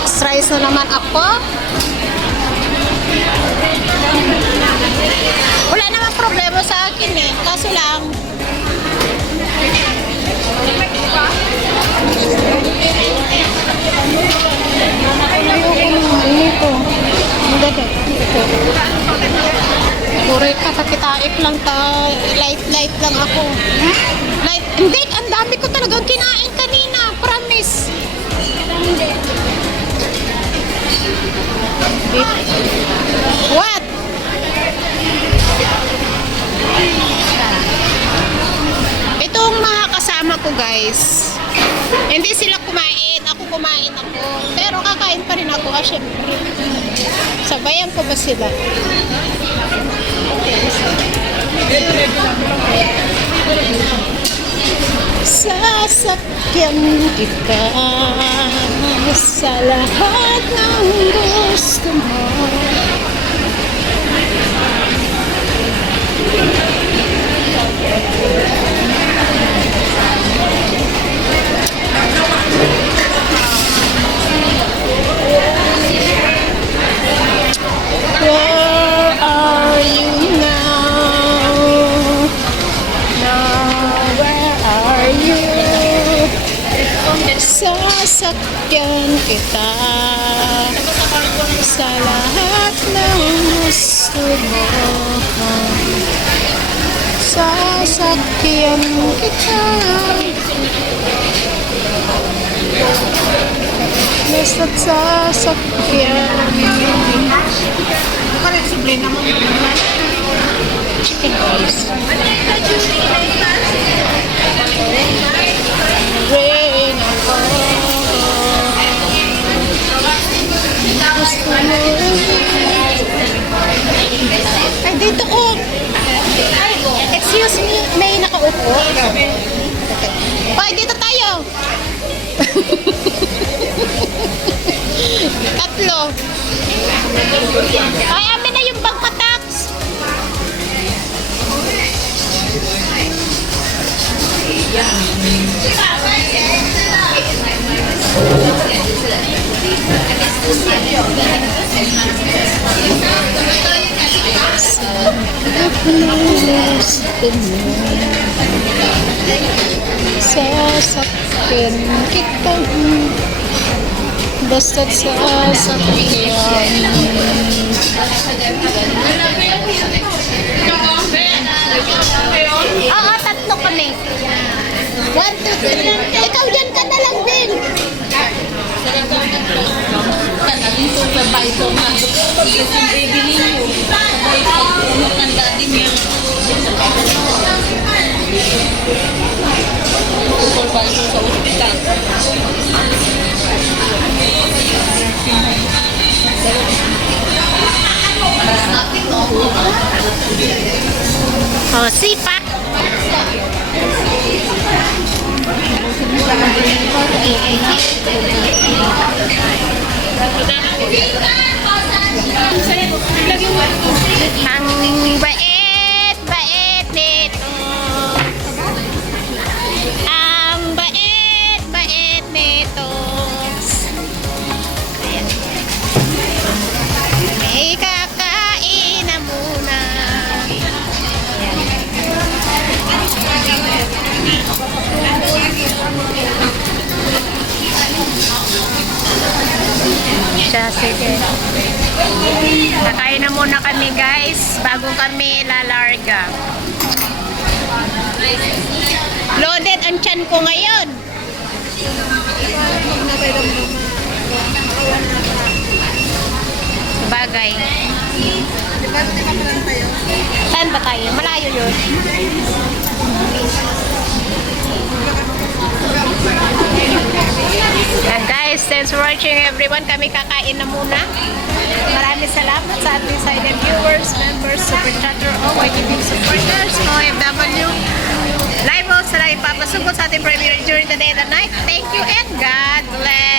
Mixed rice na naman ako. Wala namang problema sa akin eh. Kaso lang, Pure ka, kakitaik lang ta. Light lang ako. Light. Hindi, ang dami ko talagang kinain kanina. Promise. What? Itong mga kasama ko guys, hindi sila kumain. Ako kumain ako. Pero kakain pa rin ako. Syempre. Sabayan ko ba sila? Sasakyan kita sa lahat ng gusto mo. Where are you now? Now where are you? Sasakyan kita sa lahat ng gusto mo. Sasakyan kita. Basta't sasakyan. Parang sublay naman. Chicken rice. Rain ako. Gusto mo. Ay, dito oh. Excuse me, may nakaupo. Hoy, dito tayo. Tatlo. Ay, amin na yung bag pataks. Sasakyan kita. Basta't sasakyan. Oo, tatlo kami. 1, 2, 3. Ikaw dyan ka na lang din. Oh, sipa. Ang bait nito. Ang bait nito. Ayan. May kakain na muna. Siya, sige. Kakain na muna kami guys bago kami lalarga. Loaded ang tiyan ko ngayon. Bagay. Saan ba tayo? Malayo yun. And guys, thanks for watching everyone. Kami kakain na muna. Maraming salamat sa ating silent viewers, members, super chatter, OYTV supporters, OFW, live hosts na ipapasugod sa ating premiere during the day and the night. Thank you and God bless.